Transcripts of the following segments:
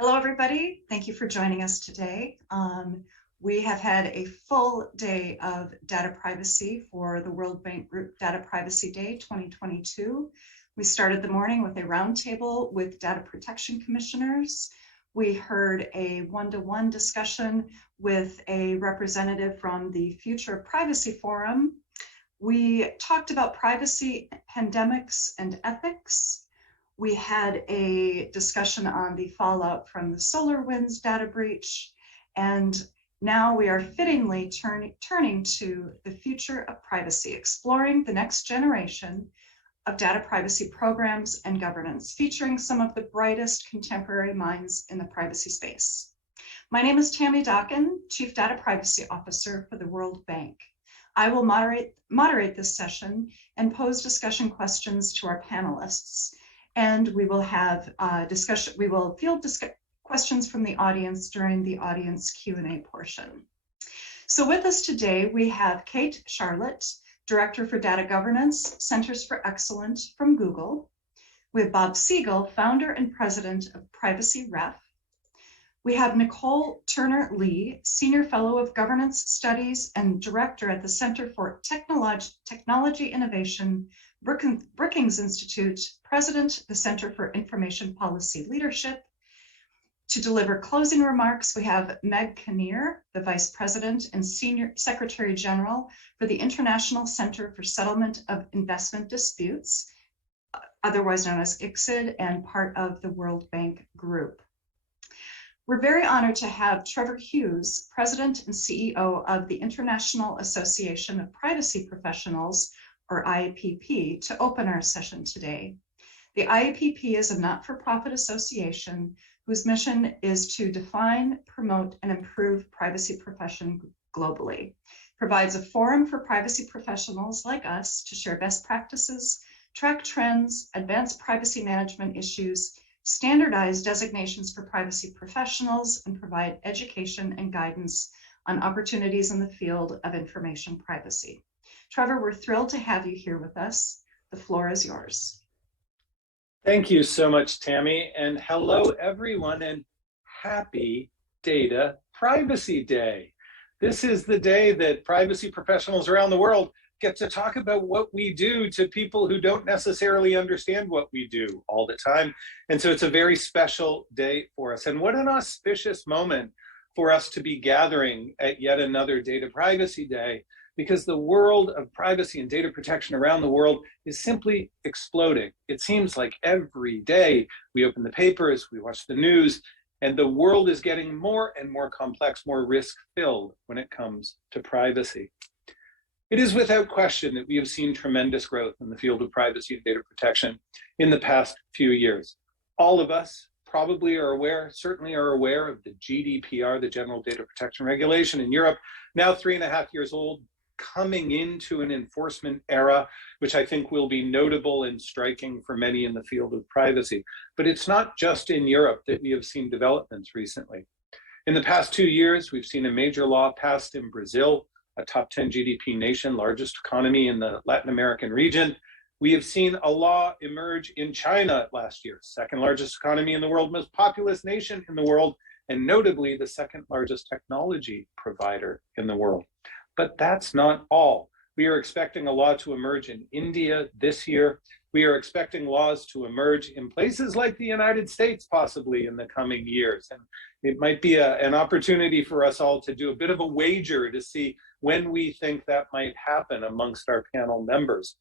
Hello, everybody. Thank you for joining us today. We have had a full day of data privacy for the World Bank Group Data Privacy Day 2022. We started the morning with a roundtable with data protection commissioners. We heard a one-to-one discussion with a representative from the Future Privacy Forum. We talked about privacy, pandemics, and ethics. We had a discussion on the fallout from the SolarWinds data breach, and now we are fittingly turning to the future of privacy, exploring the next generation of data privacy programs and governance, featuring some of the brightest contemporary minds in the privacy space. My name is Tammy Dockin, Chief Data Privacy Officer for the World Bank. I will moderate this session and pose discussion questions to our panelists. And we will have discussion. We will field questions from the audience during the audience Q&A portion. So with us today, we have Kate Charlotte, Director for Data Governance, Centers for Excellence from Google. We have Bob Siegel, Founder and President of Privacy Ref. We have Nicole Turner-Lee, Senior Fellow of Governance Studies and Director at the Center for Technology Innovation, Brookings Institute, President, the Center for Information Policy Leadership. To deliver closing remarks, we have Meg Kinnear, the Vice President and Senior Secretary General for the International Center for Settlement of Investment Disputes, otherwise known as ICSID, and part of the World Bank Group. We're very honored to have Trevor Hughes, President and CEO of the International Association of Privacy Professionals, or IAPP, to open our session today. The IAPP is a not-for-profit association whose mission is to define, promote, and improve privacy profession globally. Provides a forum for privacy professionals like us to share best practices, track trends, advance privacy management issues, standardize designations for privacy professionals, and provide education and guidance on opportunities in the field of information privacy. Trevor, we're thrilled to have you here with us. The floor is yours. Thank you so much, Tammy, and hello, everyone, and happy Data Privacy Day. This is the day that privacy professionals around the world get to talk about what we do to people who don't necessarily understand what we do all the time. And so it's a very special day for us. And what an auspicious moment for us to be gathering at yet another Data Privacy Day, because the world of privacy and data protection around the world is simply exploding. It seems like every day we open the papers, we watch the news, and the world is getting more and more complex, more risk-filled when it comes to privacy. It is without question that we have seen tremendous growth in the field of privacy and data protection in the past few years. All of us probably are aware, certainly are aware of the GDPR, the General Data Protection Regulation in Europe, now 3.5 years old, coming into an enforcement era, which I think will be notable and striking for many in the field of privacy. But it's not just in Europe that we have seen developments recently. In the past 2 years, we've seen a major law passed in Brazil, a top 10 GDP nation, largest economy in the Latin American region. We have seen a law emerge in China last year, second largest economy in the world, most populous nation in the world, and notably the second largest technology provider in the world. But that's not all. We are expecting a law to emerge in India this year. We are expecting laws to emerge in places like the United States, possibly in the coming years. And it might be an opportunity for us all to do a bit of a wager to see when we think that might happen amongst our panel members.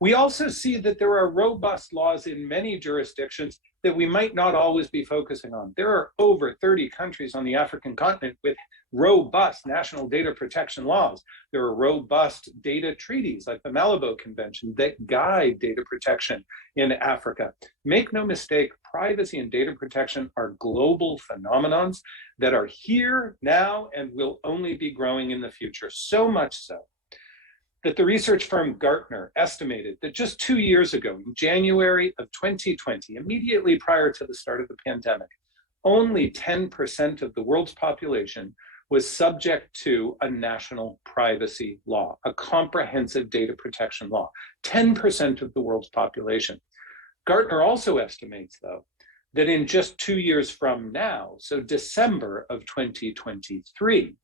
We also see that there are robust laws in many jurisdictions that we might not always be focusing on. There are over 30 countries on the African continent with robust national data protection laws. There are robust data treaties like the Malabo Convention that guide data protection in Africa. Make no mistake, privacy and data protection are global phenomenons that are here now and will only be growing in the future, so much so that the research firm Gartner estimated that just 2 years ago, in January of 2020, immediately prior to the start of the pandemic, only 10% of the world's population was subject to a national privacy law, a comprehensive data protection law, 10% of the world's population. Gartner also estimates, though, that in just 2 years from now, so December of 2023,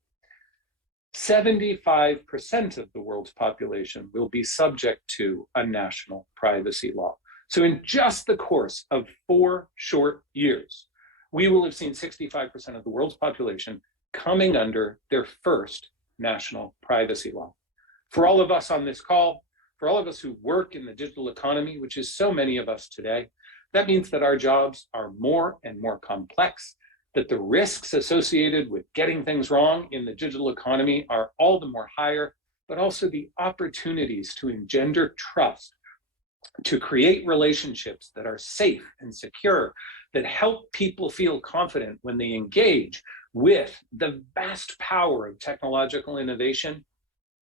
75% of the world's population will be subject to a national privacy law. So in just the course of 4 short years, we will have seen 65% of the world's population coming under their first national privacy law. For all of us on this call, for all of us who work in the digital economy, which is so many of us today, that means that our jobs are more and more complex, that the risks associated with getting things wrong in the digital economy are all the more higher, but also the opportunities to engender trust, to create relationships that are safe and secure, that help people feel confident when they engage with the vast power of technological innovation.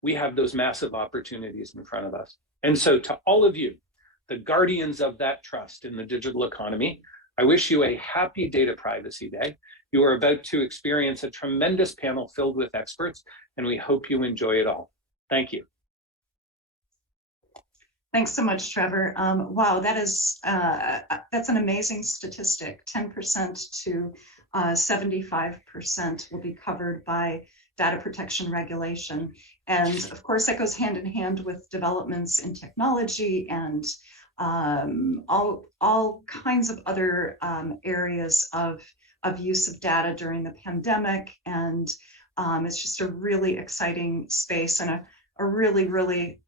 We have those massive opportunities in front of us. And so to all of you, the guardians of that trust in the digital economy, I wish you a happy Data Privacy Day. You are about to experience a tremendous panel filled with experts, and we hope you enjoy it all. Thank you. Thanks so much, Trevor. Wow, that's an amazing statistic. 10% to 75% will be covered by data protection regulation. And of course, that goes hand in hand with developments in technology and all kinds of other areas of use of data during the pandemic. And it's just a really exciting space and a really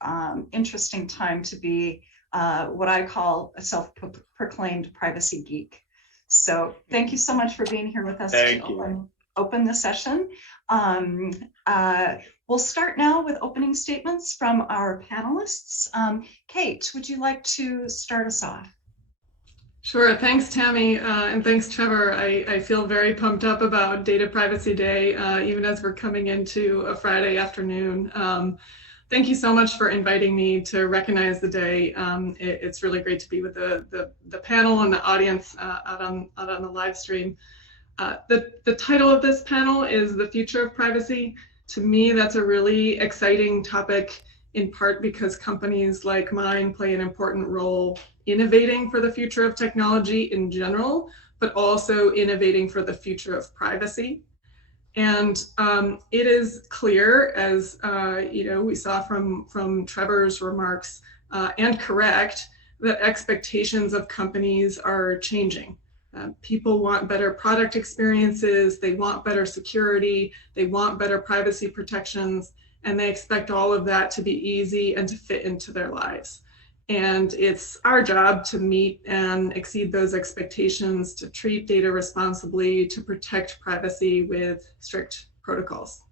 interesting time to be what I call a self-proclaimed privacy geek. So thank you so much for being here with us to open the session. We'll start now with opening statements from our panelists. Kate, would you like to start us off? Sure, thanks Tammy, and thanks Trevor. I feel very pumped up about Data Privacy Day, even as we're coming into a Friday afternoon. Thank you so much for inviting me to recognize the day. It's really great to be with the panel and the audience out on the live stream. The title of this panel is The Future of Privacy. To me, that's a really exciting topic, in part because companies like mine play an important role innovating for the future of technology in general, but also innovating for the future of privacy. And it is clear, as we saw from Trevor's remarks, and correct, that expectations of companies are changing. People want better product experiences, they want better security, they want better privacy protections, and they expect all of that to be easy and to fit into their lives. And it's our job to meet and exceed those expectations, to treat data responsibly, to protect privacy with strict protocols.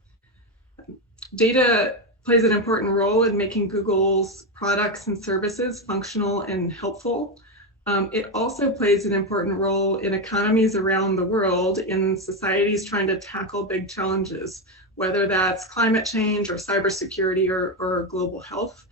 Data plays an important role in making Google's products and services functional and helpful. It also plays an important role in economies around the world, in societies trying to tackle big challenges, whether that's climate change or cybersecurity or global health.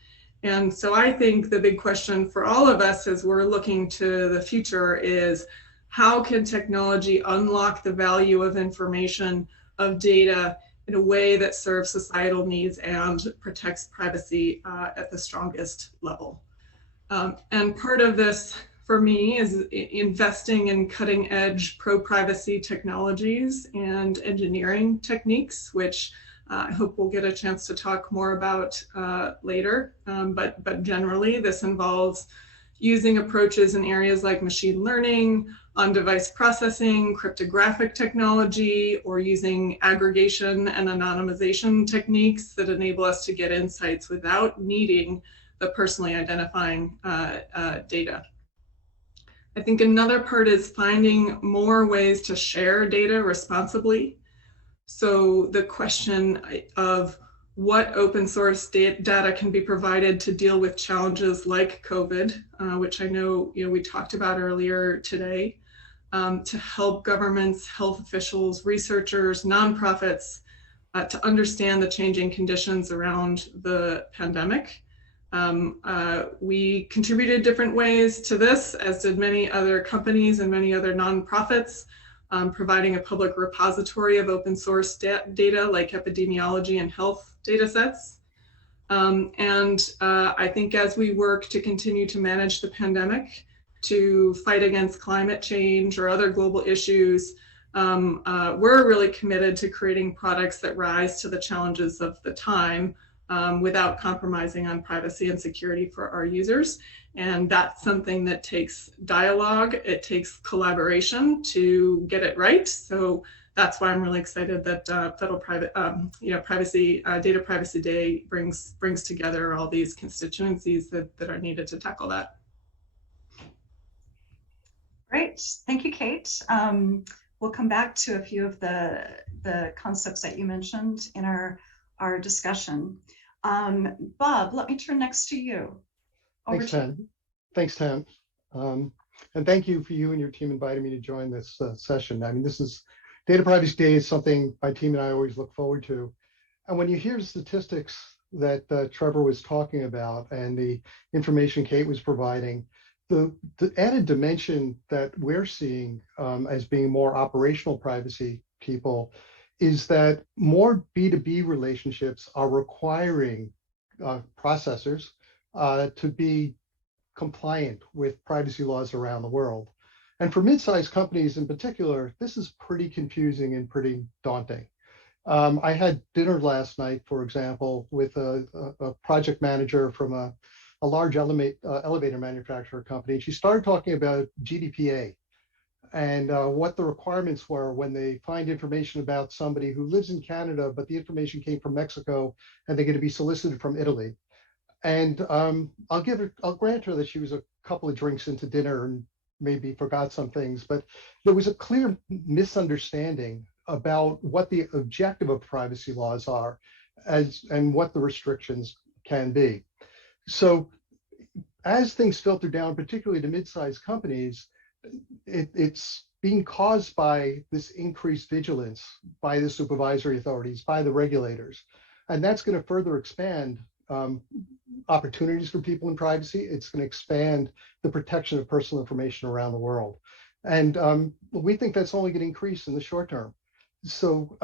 And so I think the big question for all of us as we're looking to the future is, how can technology unlock the value of information, of data, in a way that serves societal needs and protects privacy at the strongest level? And part of this, for me, is investing in cutting-edge pro-privacy technologies and engineering techniques, which I hope we'll get a chance to talk more about later. But generally, this involves using approaches in areas like machine learning, on-device processing, cryptographic technology, or using aggregation and anonymization techniques that enable us to get insights without needing the personally identifying data. I think another part is finding more ways to share data responsibly. So the question of what open source data can be provided to deal with challenges like COVID, which I know we talked about earlier today, to help governments, health officials, researchers, nonprofits to understand the changing conditions around the pandemic. We contributed different ways to this, as did many other companies and many other nonprofits, providing a public repository of open source data like epidemiology and health data sets. I think as we work to continue to manage the pandemic, to fight against climate change or other global issues, we're really committed to creating products that rise to the challenges of the time without compromising on privacy and security for our users. And that's something that takes dialogue, it takes collaboration to get it right. So that's why I'm really excited that Federal Data Privacy Day brings together all these constituencies that are needed to tackle that. Great, thank you, Kate. We'll come back to a few of the concepts that you mentioned in our discussion. Bob, let me turn next to you. Thanks, Tam. Thanks, Tam. And thank you for you and your team inviting me to join this session. I mean, Data Privacy Day is something my team and I always look forward to. And when you hear the statistics that Trevor was talking about and the information Kate was providing, the added dimension that we're seeing as being more operational privacy people is that more B2B relationships are requiring processors to be compliant with privacy laws around the world. And for mid-sized companies in particular, this is pretty confusing and pretty daunting. I had dinner last night, for example, with a project manager from a large elevator manufacturer company. She started talking about GDPR and what the requirements were when they find information about somebody who lives in Canada, but the information came from Mexico and they're going to be solicited from Italy. And I'll grant her that she was a couple of drinks into dinner and maybe forgot some things, but there was a clear misunderstanding about what the objective of privacy laws are and what the restrictions can be. So as things filter down, particularly to mid-sized companies, it's being caused by this increased vigilance by the supervisory authorities, by the regulators. And that's going to further expand opportunities for people in privacy. It's going to expand the protection of personal information around the world. And we think that's only going to increase in the short term. So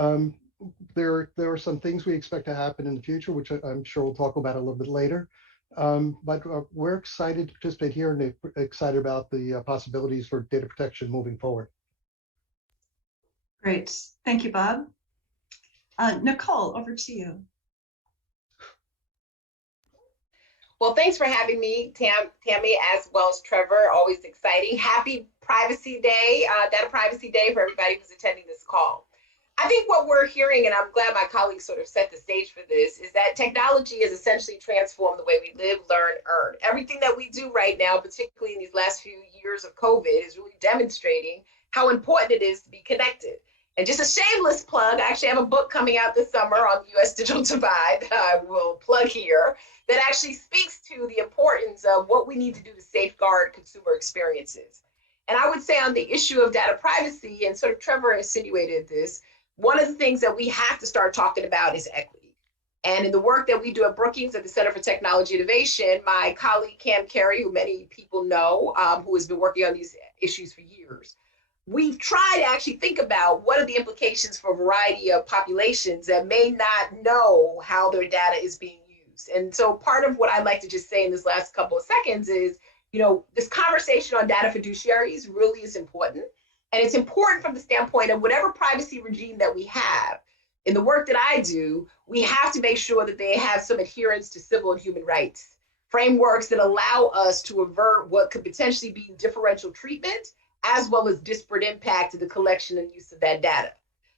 there are some things we expect to happen in the future, which I'm sure we'll talk about a little bit later. But we're excited to participate here and excited about the possibilities for data protection moving forward. Great, thank you, Bob. Nicole, over to you. Well, thanks for having me, Tammy, as well as Trevor. Always exciting. Happy Privacy Day, Data Privacy Day for everybody who's attending this call. I think what we're hearing, and I'm glad my colleagues sort of set the stage for this, is that technology has essentially transformed the way we live, learn, earn. Everything that we do right now, particularly in these last few years of COVID, is really demonstrating how important it is to be connected. And just a shameless plug, I actually have a book coming out this summer on the US digital divide that I will plug here that actually speaks to the importance of what we need to do to safeguard consumer experiences. And I would say on the issue of data privacy, and sort of Trevor insinuated this, one of the things that we have to start talking about is equity. And in the work that we do at Brookings at the Center for Technology Innovation, my colleague Cam Carey, who many people know, who has been working on these issues for years, we've tried to actually think about what are the implications for a variety of populations that may not know how their data is being used. And so part of what I'd like to just say in this last couple of seconds is, this conversation on data fiduciaries really is important. And it's important from the standpoint of whatever privacy regime that we have. In the work that I do, we have to make sure that they have some adherence to civil and human rights, frameworks that allow us to avert what could potentially be differential treatment, as well as disparate impact to the collection and use of that data.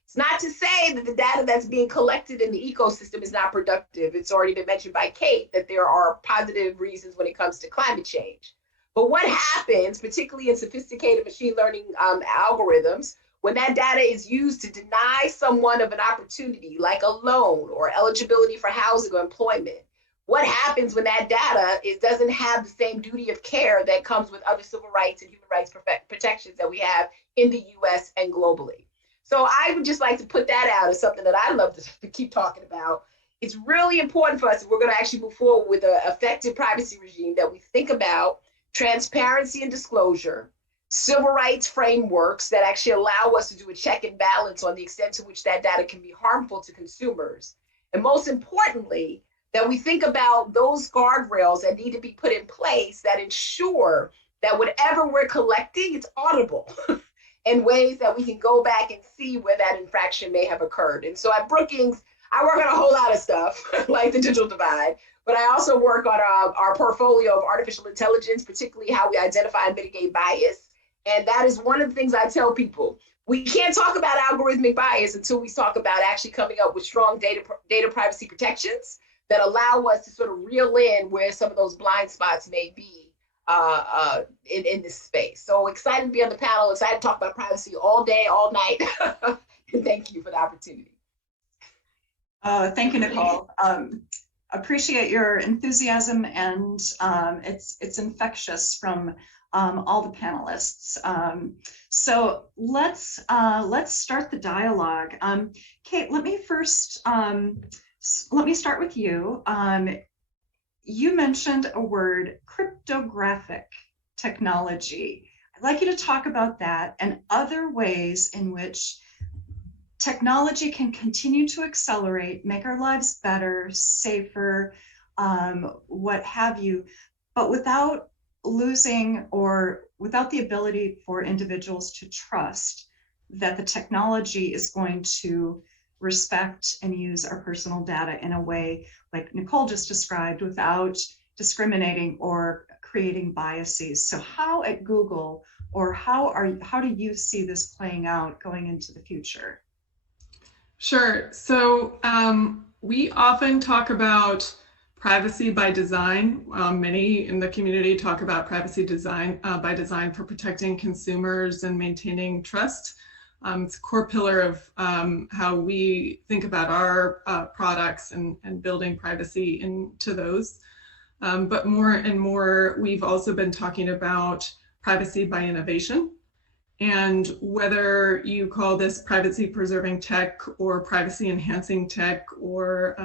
It's not to say that the data that's being collected in the ecosystem is not productive. It's already been mentioned by Kate that there are positive reasons when it comes to climate change. But what happens, particularly in sophisticated machine learning algorithms, when that data is used to deny someone of an opportunity like a loan or eligibility for housing or employment? What happens when that data doesn't have the same duty of care that comes with other civil rights and human rights protections that we have in the US and globally? So I would just like to put that out as something that I love to keep talking about. It's really important for us, if we're going to actually move forward with an effective privacy regime, that we think about transparency and disclosure, civil rights frameworks that actually allow us to do a check and balance on the extent to which that data can be harmful to consumers. And most importantly, that we think about those guardrails that need to be put in place that ensure that whatever we're collecting, it's audible in ways that we can go back and see where that infraction may have occurred. And so at Brookings, I work on a whole lot of stuff like the digital divide, but I also work on our portfolio of artificial intelligence, particularly how we identify and mitigate bias. And that is one of the things I tell people. We can't talk about algorithmic bias until we talk about actually coming up with strong data privacy protections that allow us to sort of reel in where some of those blind spots may be in this space. So excited to be on the panel, excited to talk about privacy all day, all night. And thank you for the opportunity. Thank you, Nicole. Appreciate your enthusiasm, and it's infectious from all the panelists. So let's start the dialogue. Kate, let me start with you. You mentioned a word, cryptographic technology. I'd like you to talk about that and other ways in which technology can continue to accelerate, make our lives better, safer, what have you, but without losing or without the ability for individuals to trust that the technology is going to respect and use our personal data in a way like Nicole just described, without discriminating or creating biases. So how at Google, or how do you see this playing out going into the future? Sure. So we often talk about privacy by design. Many in the community talk about privacy design by design for protecting consumers and maintaining trust. It's a core pillar of how we think about our products and building privacy into those. But more and more, we've also been talking about privacy by innovation. And whether you call this privacy preserving tech or privacy enhancing tech or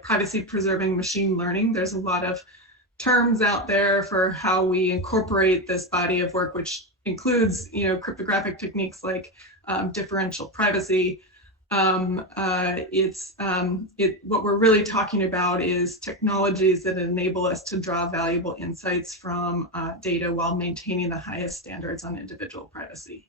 privacy preserving machine learning, there's a lot of terms out there for how we incorporate this body of work, which includes cryptographic techniques like differential privacy. What we're really talking about is technologies that enable us to draw valuable insights from data while maintaining the highest standards on individual privacy.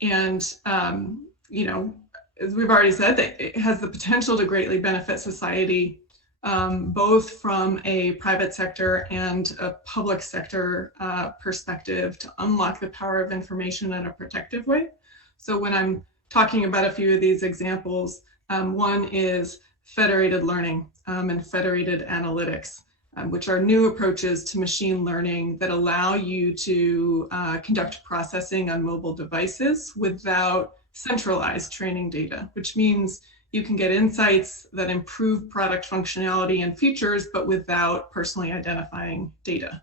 And as we've already said, it has the potential to greatly benefit society, both from a private sector and a public sector perspective, to unlock the power of information in a protective way. So when I'm talking about a few of these examples, one is federated learning and federated analytics, which are new approaches to machine learning that allow you to conduct processing on mobile devices without centralized training data, which means you can get insights that improve product functionality and features, but without personally identifying data.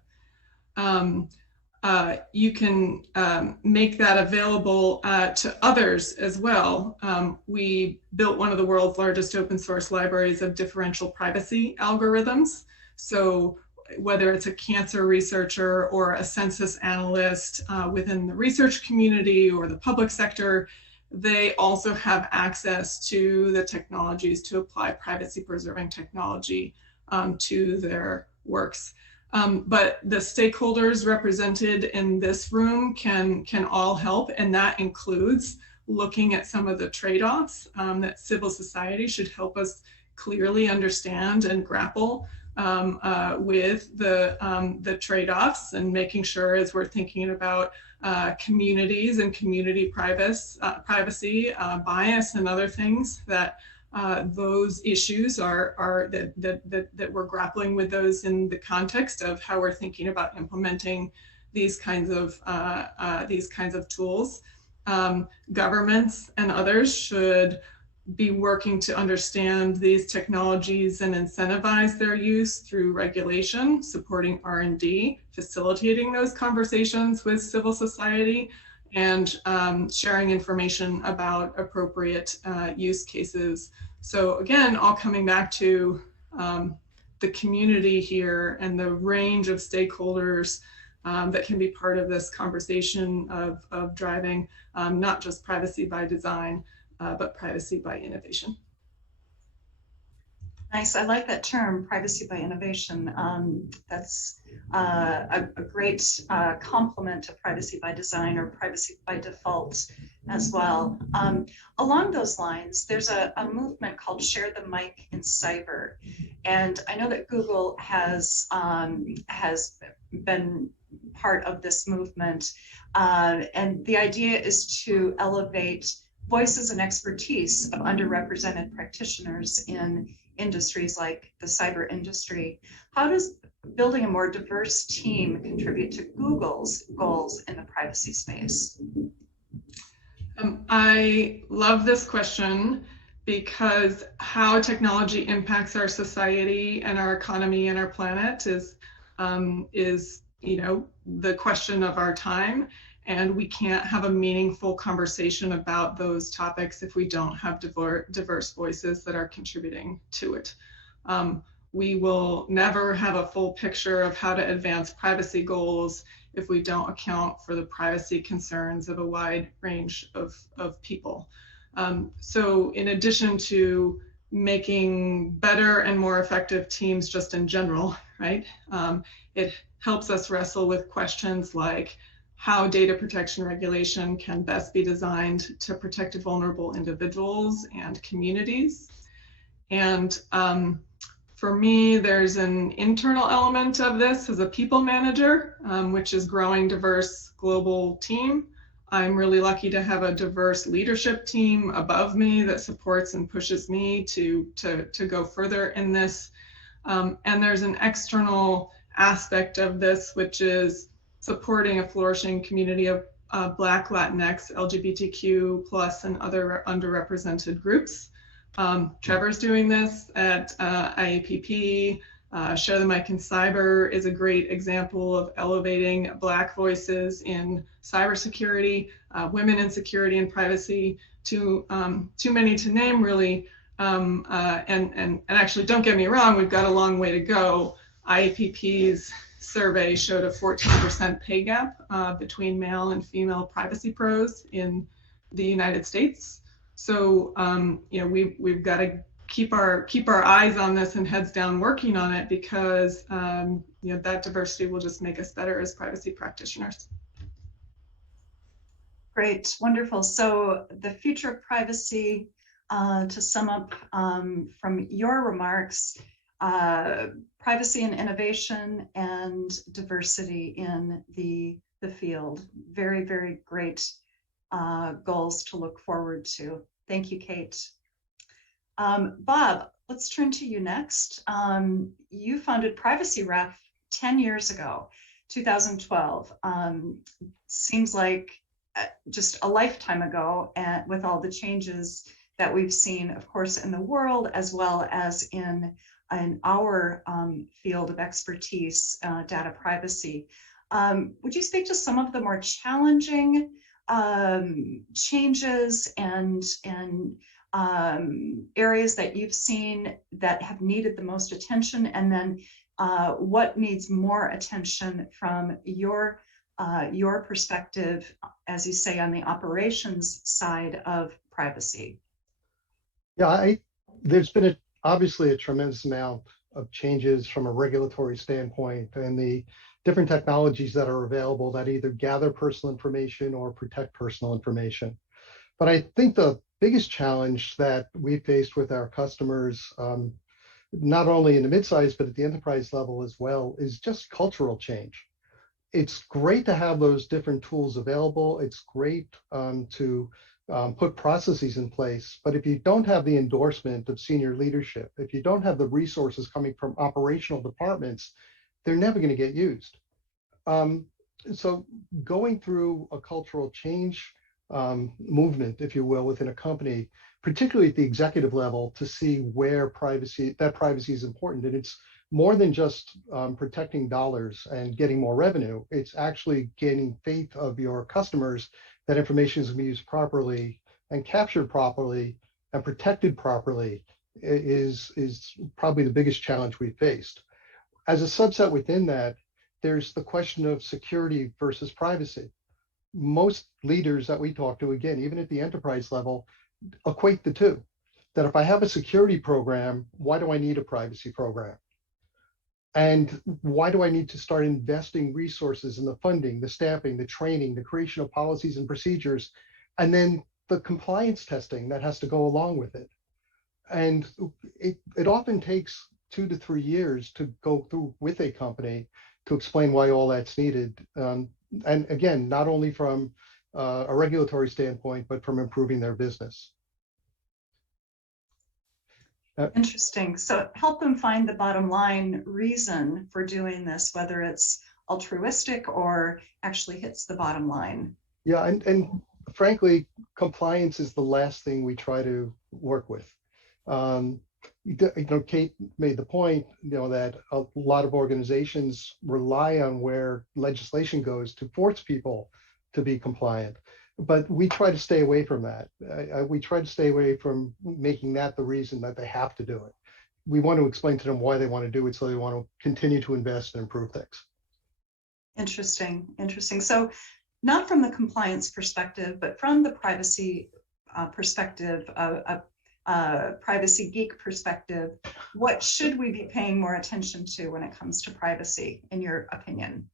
You can make that available to others as well. We built one of the world's largest open source libraries of differential privacy algorithms. So whether it's a cancer researcher or a census analyst within the research community or the public sector, they also have access to the technologies to apply privacy preserving technology to their works. But the stakeholders represented in this room can all help, and that includes looking at some of the trade-offs that civil society should help us clearly understand and grapple with the trade-offs, and making sure, as we're thinking about communities and community privacy, bias and other things, that those issues that we're grappling with those in the context of how we're thinking about implementing these kinds of tools. Governments and others should be working to understand these technologies and incentivize their use through regulation, supporting R&D, facilitating those conversations with civil society, and sharing information about appropriate use cases. So again, all coming back to the community here and the range of stakeholders that can be part of this conversation of driving not just privacy by design, but privacy by innovation. Nice. I like that term, privacy by innovation. That's a great complement to privacy by design or privacy by default as well. Along those lines, there's a movement called Share the Mic in Cyber. And I know that Google has been part of this movement. And the idea is to elevate voices and expertise of underrepresented practitioners in industries like the cyber industry. How does building a more diverse team contribute to Google's goals in the privacy space? I love this question because how technology impacts our society and our economy and our planet is the question of our time. And we can't have a meaningful conversation about those topics if we don't have diverse voices that are contributing to it. We will never have a full picture of how to advance privacy goals if we don't account for the privacy concerns of a wide range of people. So in addition to making better and more effective teams just in general, right? It helps us wrestle with questions like how data protection regulation can best be designed to protect vulnerable individuals and communities. And for me, there's an internal element of this as a people manager, which is growing diverse global team. I'm really lucky to have a diverse leadership team above me that supports and pushes me to go further in this. And there's an external aspect of this, which is supporting a flourishing community of Black, Latinx, LGBTQ+, and other underrepresented groups. Trevor's doing this at IAPP. Share the Mic in Cyber is a great example of elevating Black voices in cybersecurity, women in security and privacy, too many to name really. And actually, don't get me wrong, we've got a long way to go. IAPP's survey showed a 14% pay gap between male and female privacy pros in the United States. So we've got to keep our eyes on this and heads down working on it, because that diversity will just make us better as privacy practitioners. Great, wonderful. So the future of privacy, to sum up from your remarks, privacy and innovation and diversity in the field. Very, very great goals to look forward to. Thank you, Kate. Bob, let's turn to you next. You founded Privacy Ref 10 years ago, 2012. Seems like just a lifetime ago, and with all the changes that we've seen, of course, in the world, as well as in our field of expertise, data privacy. Would you speak to some of the more challenging changes and areas that you've seen that have needed the most attention, and then what needs more attention from your perspective, as you say, on the operations side of privacy? Yeah, there's been obviously a tremendous amount of changes from a regulatory standpoint, and the different technologies that are available that either gather personal information or protect personal information. But I think the biggest challenge that we faced with our customers, not only in the midsize, but at the enterprise level as well, is just cultural change. It's great to have those different tools available. It's great to put processes in place, but if you don't have the endorsement of senior leadership, if you don't have the resources coming from operational departments, they're never going to get used. So going through a cultural change movement, if you will, within a company, particularly at the executive level, to see where privacy is important. And it's more than just protecting dollars and getting more revenue. It's actually gaining faith of your customers that information is going to be used properly and captured properly and protected properly is probably the biggest challenge we faced. As a subset within that, there's the question of security versus privacy. Most leaders that we talk to, again, even at the enterprise level, equate the two. that if I have a security program, why do I need a privacy program? And why do I need to start investing resources in the funding, the staffing, the training, the creation of policies and procedures, and then the compliance testing that has to go along with it? And it often takes 2 to 3 years to go through with a company to explain why all that's needed. And again, not only from a regulatory standpoint, but from improving their business. Interesting. So help them find the bottom line reason for doing this, whether it's altruistic or actually hits the bottom line. Yeah, and frankly, compliance is the last thing we try to work with. Kate made the point, that a lot of organizations rely on where legislation goes to force people to be compliant. But we try to stay away from that. We try to stay away from making that the reason that they have to do it. We want to explain to them why they want to do it, so they want to continue to invest and improve things. Interesting, interesting. So not from the compliance perspective, but from the privacy perspective, privacy geek perspective, what should we be paying more attention to when it comes to privacy, in your opinion?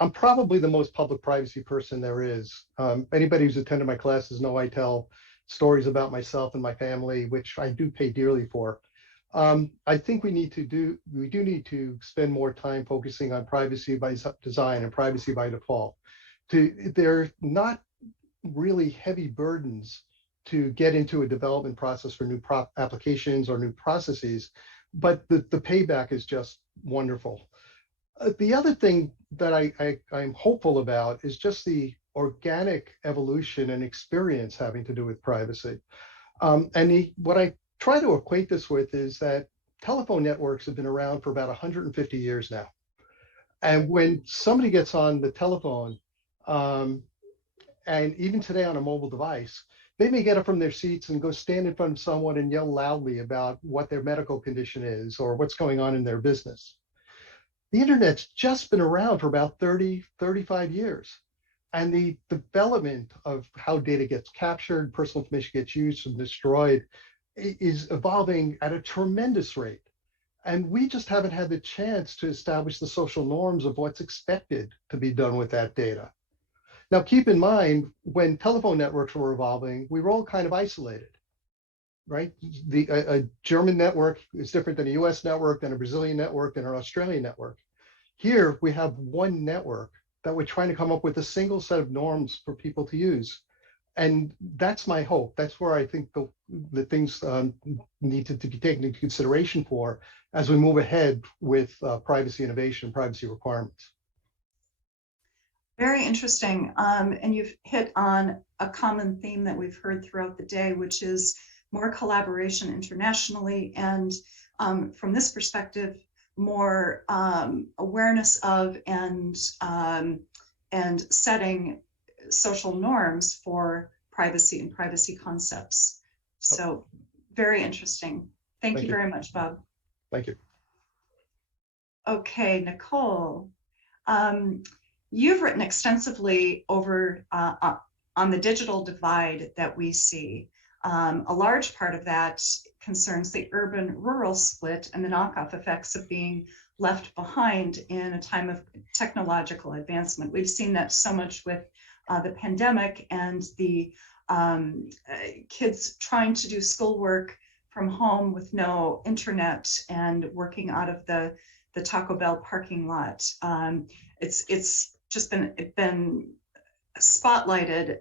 I'm probably the most public privacy person there is. Anybody who's attended my classes know I tell stories about myself and my family, which I do pay dearly for. I think we do need to spend more time focusing on privacy by design and privacy by default. They're not really heavy burdens to get into a development process for new applications or new processes, but the payback is just wonderful. The other thing that I'm hopeful about is just the organic evolution and experience having to do with privacy. What I try to equate this with is that telephone networks have been around for about 150 years now. And when somebody gets on the telephone, and even today on a mobile device, they may get up from their seats and go stand in front of someone and yell loudly about what their medical condition is or what's going on in their business. The internet's just been around for about 30, 35 years. And the development of how data gets captured, personal information gets used and destroyed is evolving at a tremendous rate. And we just haven't had the chance to establish the social norms of what's expected to be done with that data. Now, keep in mind, when telephone networks were evolving, we were all kind of isolated, right? A German network is different than a US network, than a Brazilian network, than an Australian network. Here, we have one network that we're trying to come up with a single set of norms for people to use. And that's my hope. That's where I think the things need to be taken into consideration for as we move ahead with privacy innovation and privacy requirements. Very interesting. And you've hit on a common theme that we've heard throughout the day, which is more collaboration internationally. And from this perspective, more awareness of and setting social norms for privacy and privacy concepts. So very interesting. Thank you very much, Bob. Thank you. Okay, Nicole. You've written extensively over on the digital divide that we see. A large part of that concerns the urban-rural split and the knockoff effects of being left behind in a time of technological advancement. We've seen that so much with the pandemic and the kids trying to do schoolwork from home with no internet and working out of the Taco Bell parking lot. It's just been spotlighted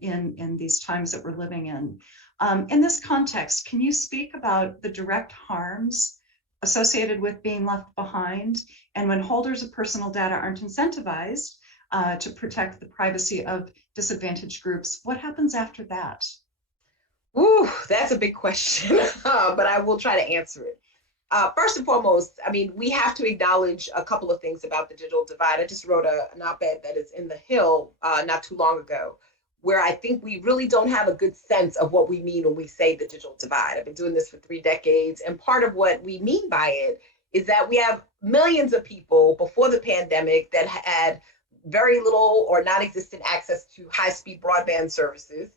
in these times that we're living in. In this context, can you speak about the direct harms associated with being left behind, and when holders of personal data aren't incentivized to protect the privacy of disadvantaged groups, what happens after that? Ooh, that's a big question, but I will try to answer it. First and foremost, I mean, we have to acknowledge a couple of things about the digital divide. I just wrote an op-ed that is in The Hill not too long ago, where I think we really don't have a good sense of what we mean when we say the digital divide. I've been doing this for 3 decades, and part of what we mean by it is that we have millions of people before the pandemic that had very little or non-existent access to high-speed broadband services.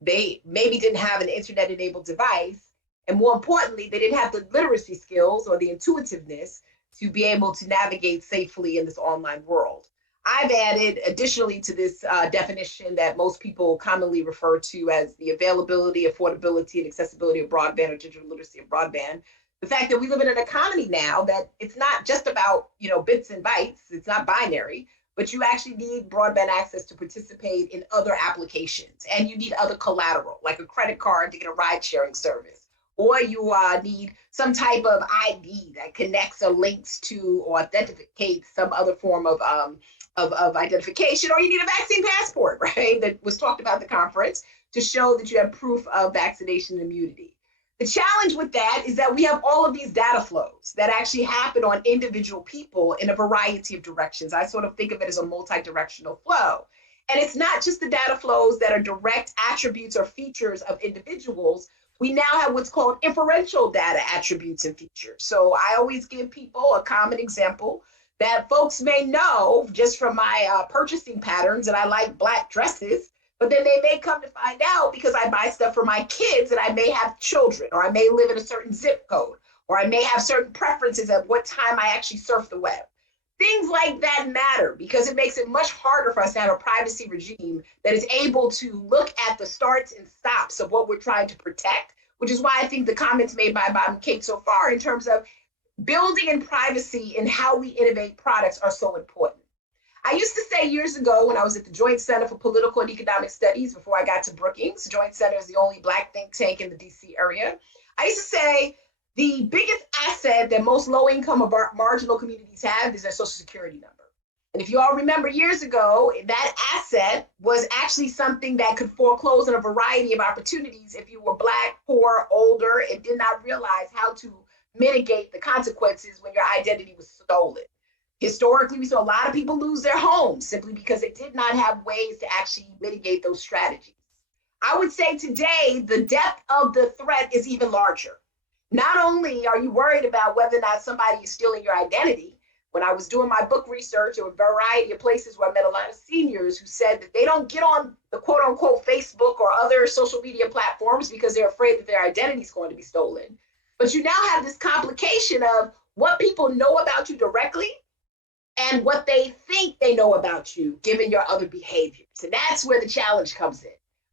They maybe didn't have an internet-enabled device. And more importantly, they didn't have the literacy skills or the intuitiveness to be able to navigate safely in this online world. I've added additionally to this definition that most people commonly refer to as the availability, affordability, and accessibility of broadband or digital literacy of broadband. The fact that we live in an economy now that it's not just about, bits and bytes, it's not binary, but you actually need broadband access to participate in other applications. And you need other collateral, like a credit card to get a ride sharing service. Or you need some type of ID that connects or links to or authenticates some other form of identification, or you need a vaccine passport, right? That was talked about at the conference to show that you have proof of vaccination and immunity. The challenge with that is that we have all of these data flows that actually happen on individual people in a variety of directions. I sort of think of it as a multi-directional flow. And it's not just the data flows that are direct attributes or features of individuals. We now have what's called inferential data attributes and features. So I always give people a common example that folks may know just from my purchasing patterns, and I like black dresses, but then they may come to find out because I buy stuff for my kids and I may have children, or I may live in a certain zip code, or I may have certain preferences at what time I actually surf the web. Things like that matter because it makes it much harder for us to have a privacy regime that is able to look at the starts and stops of what we're trying to protect, which is why I think the comments made by Bob and Kate so far in terms of building in privacy and how we innovate products are so important. I used to say years ago when I was at the Joint Center for Political and Economic Studies before I got to Brookings, Joint Center is the only Black think tank in the DC area. I used to say the biggest asset that most low-income or marginal communities have is their Social Security number. And if you all remember years ago, that asset was actually something that could foreclose on a variety of opportunities if you were Black, poor, older, and did not realize how to mitigate the consequences when your identity was stolen. Historically, we saw a lot of people lose their homes simply because they did not have ways to actually mitigate those strategies. I would say today, the depth of the threat is even larger. Not only are you worried about whether or not somebody is stealing your identity, when I was doing my book research, there were a variety of places where I met a lot of seniors who said that they don't get on the quote unquote Facebook or other social media platforms because they're afraid that their identity is going to be stolen. But you now have this complication of what people know about you directly and what they think they know about you, given your other behaviors. And that's where the challenge comes in.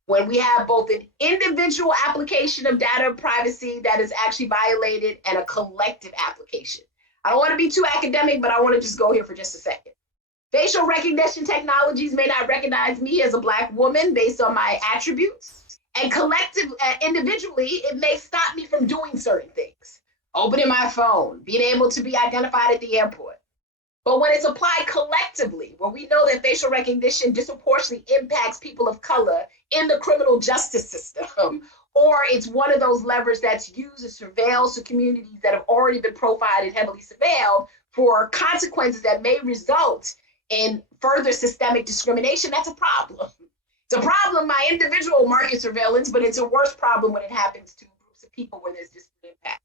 When we have both an individual application of data privacy that is actually violated and a collective application. I don't want to be too academic, but I want to just go here for just a second. Facial recognition technologies may not recognize me as a Black woman based on my attributes. And individually, it may stop me from doing certain things. Opening my phone, being able to be identified at the airport. But when it's applied collectively, where we know that facial recognition disproportionately impacts people of color in the criminal justice system, or it's one of those levers that's used to surveil to communities that have already been profiled and heavily surveilled for consequences that may result in further systemic discrimination, that's a problem. It's a problem, my individual market surveillance, but it's a worse problem when it happens to groups of people where there's disparate impact.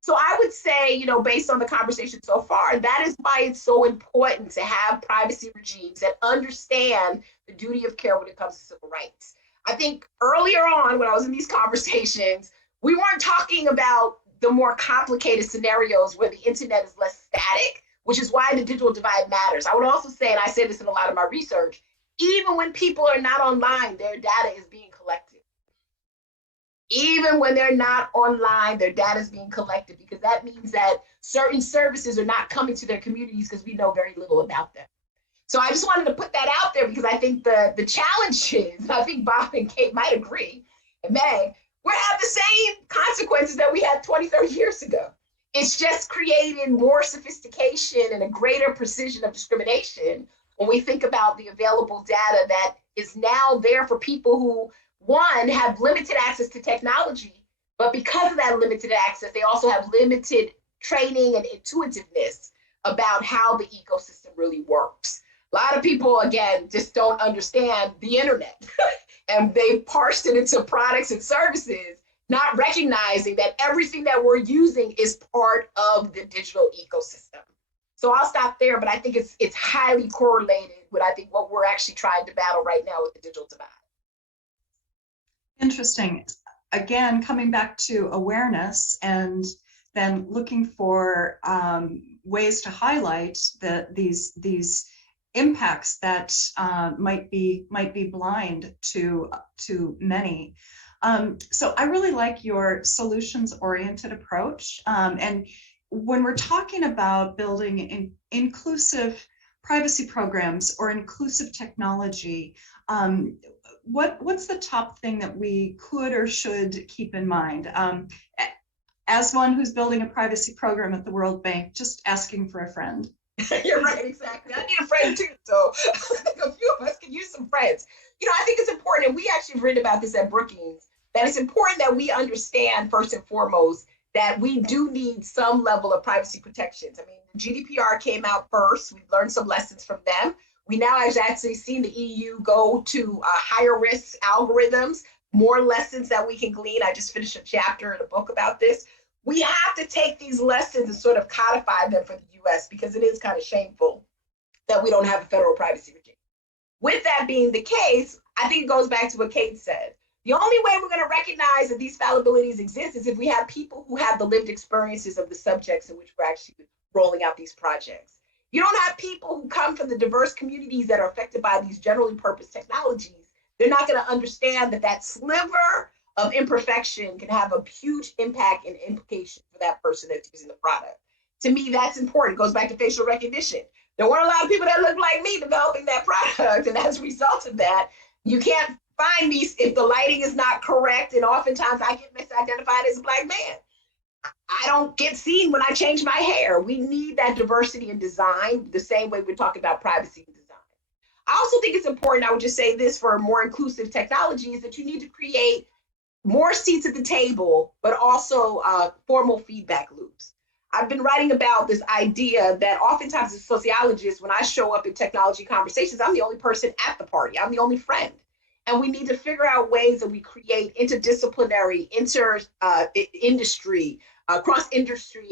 So I would say, based on the conversation so far, that is why it's so important to have privacy regimes that understand the duty of care when it comes to civil rights. I think earlier on when I was in these conversations, we weren't talking about the more complicated scenarios where the internet is less static, which is why the digital divide matters. I would also say, and I say this in a lot of my research, even when people are not online, their data is being collected. Even when they're not online, their data is being collected because that means that certain services are not coming to their communities because we know very little about them. So I just wanted to put that out there because I think the challenge is, and I think Bob and Kate might agree, and Meg, we have the same consequences that we had 20, 30 years ago. It's just creating more sophistication and a greater precision of discrimination when we think about the available data that is now there for people who, one, have limited access to technology, but because of that limited access, they also have limited training and intuitiveness about how the ecosystem really works. A lot of people, again, just don't understand the internet and they've parsed it into products and services, not recognizing that everything that we're using is part of the digital ecosystem. So I'll stop there, but I think it's highly correlated with, I think, what we're actually trying to battle right now with the digital divide. Interesting. Again, coming back to awareness and then looking for ways to highlight these impacts that might be blind to many. So I really like your solutions-oriented approach. And when we're talking about building inclusive privacy programs or inclusive technology, what's the top thing that we could or should keep in mind? As one who's building a privacy program at the World Bank, just asking for a friend. You're right, exactly. I need a friend too, so I think a few of us can use some friends. I think it's important, and we actually have written about this at Brookings, that it's important that we understand first and foremost that we do need some level of privacy protections. I mean, the GDPR came out first. We've learned some lessons from them. We now have actually seen the EU go to higher risk algorithms, more lessons that we can glean. I just finished a chapter in a book about this. We have to take these lessons and sort of codify them for the US, because it is kind of shameful that we don't have a federal privacy regime. With that being the case, I think it goes back to what Kate said. The only way we're going to recognize that these fallibilities exist is if we have people who have the lived experiences of the subjects in which we're actually rolling out these projects. You don't have people who come from the diverse communities that are affected by these generally purpose technologies. They're not going to understand that sliver of imperfection can have a huge impact and implication for that person that's using the product. To me, that's important. It goes back to facial recognition. There weren't a lot of people that look like me developing that product. And as a result of that, you can't find me if the lighting is not correct. And oftentimes I get misidentified as a Black man. I don't get seen when I change my hair. We need that diversity in design, the same way we're talking about privacy in design. I also think it's important, I would just say this for more inclusive technology, is that you need to create more seats at the table, but also formal feedback loops. I've been writing about this idea that oftentimes as sociologists, when I show up in technology conversations, I'm the only person at the party. I'm the only friend. And we need to figure out ways that we create interdisciplinary, industry, cross-industry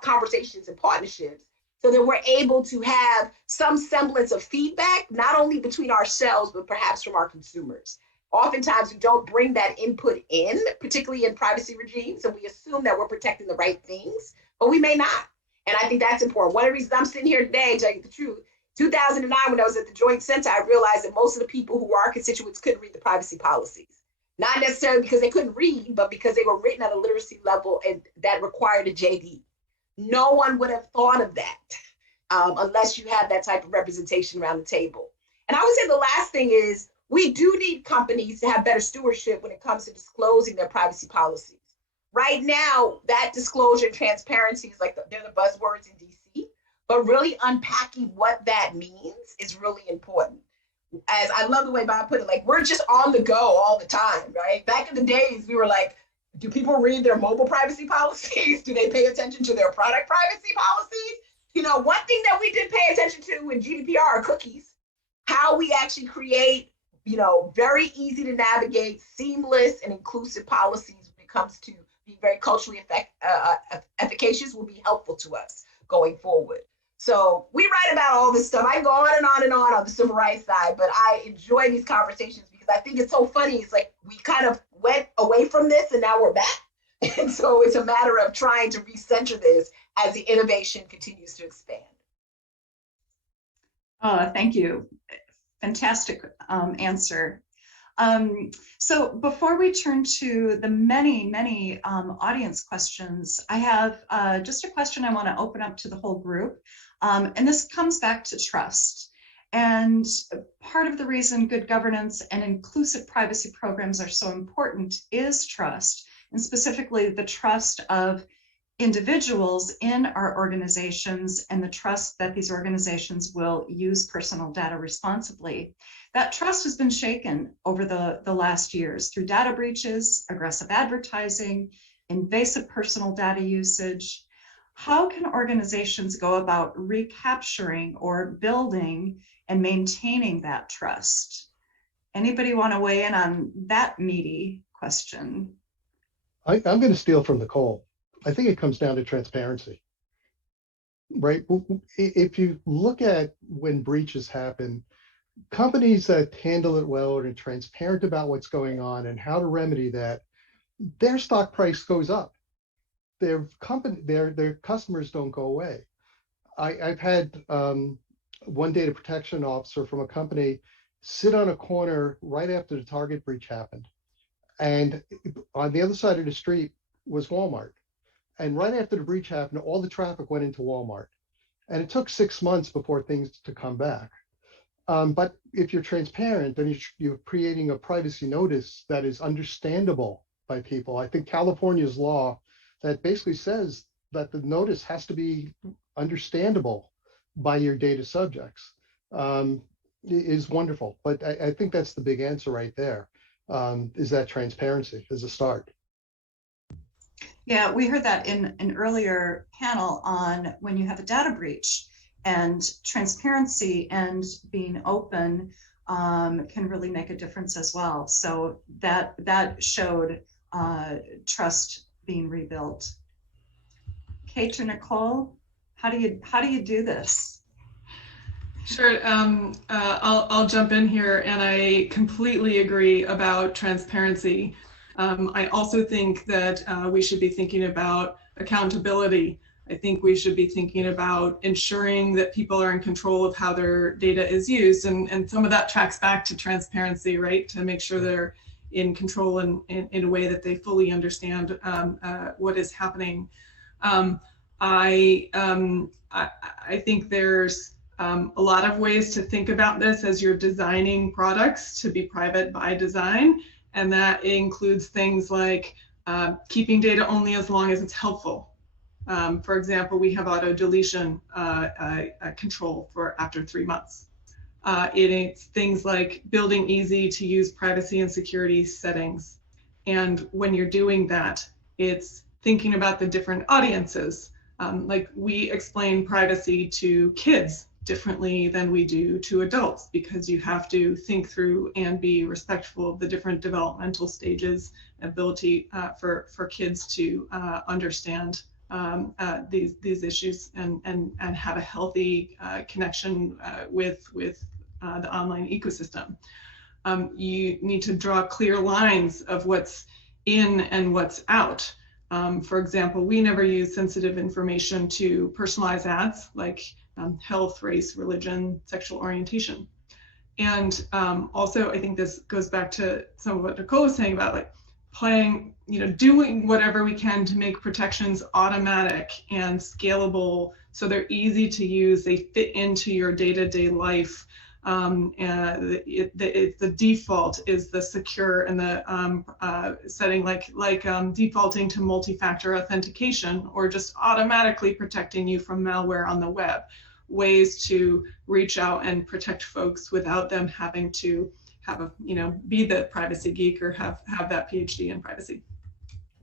conversations and partnerships, so that we're able to have some semblance of feedback, not only between ourselves, but perhaps from our consumers. Oftentimes we don't bring that input in, particularly in privacy regimes, and we assume that we're protecting the right things, but we may not. And I think that's important. One of the reasons I'm sitting here today, to tell you the truth, 2009, when I was at the Joint Center, I realized that most of the people who were our constituents couldn't read the privacy policies. Not necessarily because they couldn't read, but because they were written at a literacy level and that required a JD. No one would have thought of that unless you have that type of representation around the table. And I would say the last thing is, we do need companies to have better stewardship when it comes to disclosing their privacy policies. Right now, that disclosure and transparency is like they're the buzzwords in DC, but really unpacking what that means is really important. As I love the way Bob put it, like we're just on the go all the time, right? Back in the days, we were like, do people read their mobile privacy policies? Do they pay attention to their product privacy policies? One thing that we did pay attention to in GDPR are cookies, how we actually create very easy to navigate, seamless and inclusive policies when it comes to being very culturally efficacious will be helpful to us going forward. So we write about all this stuff. I can go on and on and on the civil rights side, but I enjoy these conversations because I think it's so funny. It's like we kind of went away from this and now we're back. And so it's a matter of trying to recenter this as the innovation continues to expand. Thank you. Fantastic answer. So before we turn to the many audience questions, I have just a question I want to open up to the whole group. And this comes back to trust. And part of the reason good governance and inclusive privacy programs are so important is trust, and specifically the trust of individuals in our organizations and the trust that these organizations will use personal data responsibly. That trust has been shaken over the last years through data breaches, aggressive advertising, invasive personal data usage. How can organizations go about recapturing or building and maintaining that trust? Anybody want to weigh in on that meaty question? I'm going to steal from Nicole. I think it comes down to transparency, right? If you look at when breaches happen, companies that handle it well and are transparent about what's going on and how to remedy that, their stock price goes up. Their customers don't go away. I've had one data protection officer from a company sit on a corner right after the Target breach happened. And on the other side of the street was Walmart. And right after the breach happened, all the traffic went into Walmart. And it took 6 months before things to come back. But if you're transparent, then you're creating a privacy notice that is understandable by people. I think California's law that basically says that the notice has to be understandable by your data subjects is wonderful. But I think that's the big answer right there, is that transparency as a start. Yeah, we heard that in an earlier panel on when you have a data breach, and transparency and being open can really make a difference as well. So that showed trust being rebuilt. Kate or Nicole, how do you do this? Sure. I'll jump in here, and I completely agree about transparency. I also think that we should be thinking about accountability. I think we should be thinking about ensuring that people are in control of how their data is used. And some of that tracks back to transparency, right? To make sure they're in control in a way that they fully understand what is happening. I think there's a lot of ways to think about this as you're designing products to be private by design. And that includes things like keeping data only as long as it's helpful. For example, we have auto deletion control for after 3 months. It's things like building easy to use privacy and security settings. And when you're doing that, it's thinking about the different audiences. Like we explain privacy to kids differently than we do to adults, because you have to think through and be respectful of the different developmental stages, ability for kids to understand these issues and have a healthy connection with the online ecosystem. You need to draw clear lines of what's in and what's out. For example, we never use sensitive information to personalize ads like health, race, religion, sexual orientation. And also, I think this goes back to some of what Nicole was saying about like playing, doing whatever we can to make protections automatic and scalable so they're easy to use, they fit into your day-to-day life. The default is the secure and the setting like defaulting to multi-factor authentication, or just automatically protecting you from malware on the web. Ways to reach out and protect folks without them having to have a, be the privacy geek or have that PhD in privacy.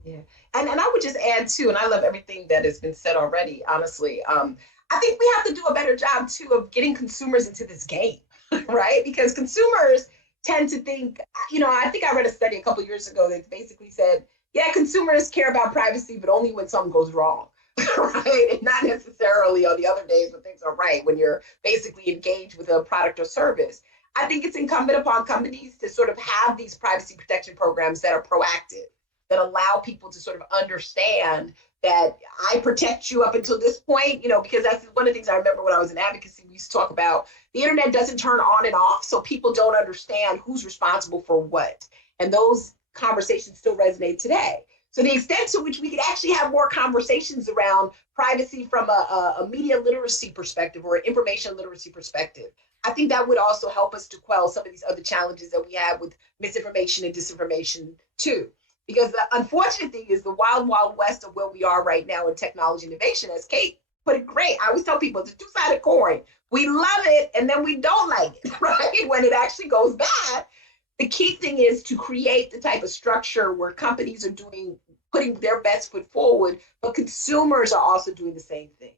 Yeah, and I would just add too, and I love everything that has been said already, honestly. I think we have to do a better job too of getting consumers into this game, right? Because consumers tend to think, I think I read a study a couple of years ago that basically said, yeah, consumers care about privacy, but only when something goes wrong. Right? And not necessarily on the other days when things are right, when you're basically engaged with a product or service. I think it's incumbent upon companies to sort of have these privacy protection programs that are proactive, that allow people to sort of understand that I protect you up until this point, because that's one of the things I remember when I was in advocacy, we used to talk about the internet doesn't turn on and off, so people don't understand who's responsible for what. And those conversations still resonate today. So the extent to which we could actually have more conversations around privacy from a media literacy perspective or an information literacy perspective, I think that would also help us to quell some of these other challenges that we have with misinformation and disinformation too. Because the unfortunate thing is the wild, wild west of where we are right now in technology innovation, as Kate put it great. I always tell people it's a two-sided coin. We love it and then we don't like it, right? When it actually goes bad. The key thing is to create the type of structure where companies are putting their best foot forward, but consumers are also doing the same thing.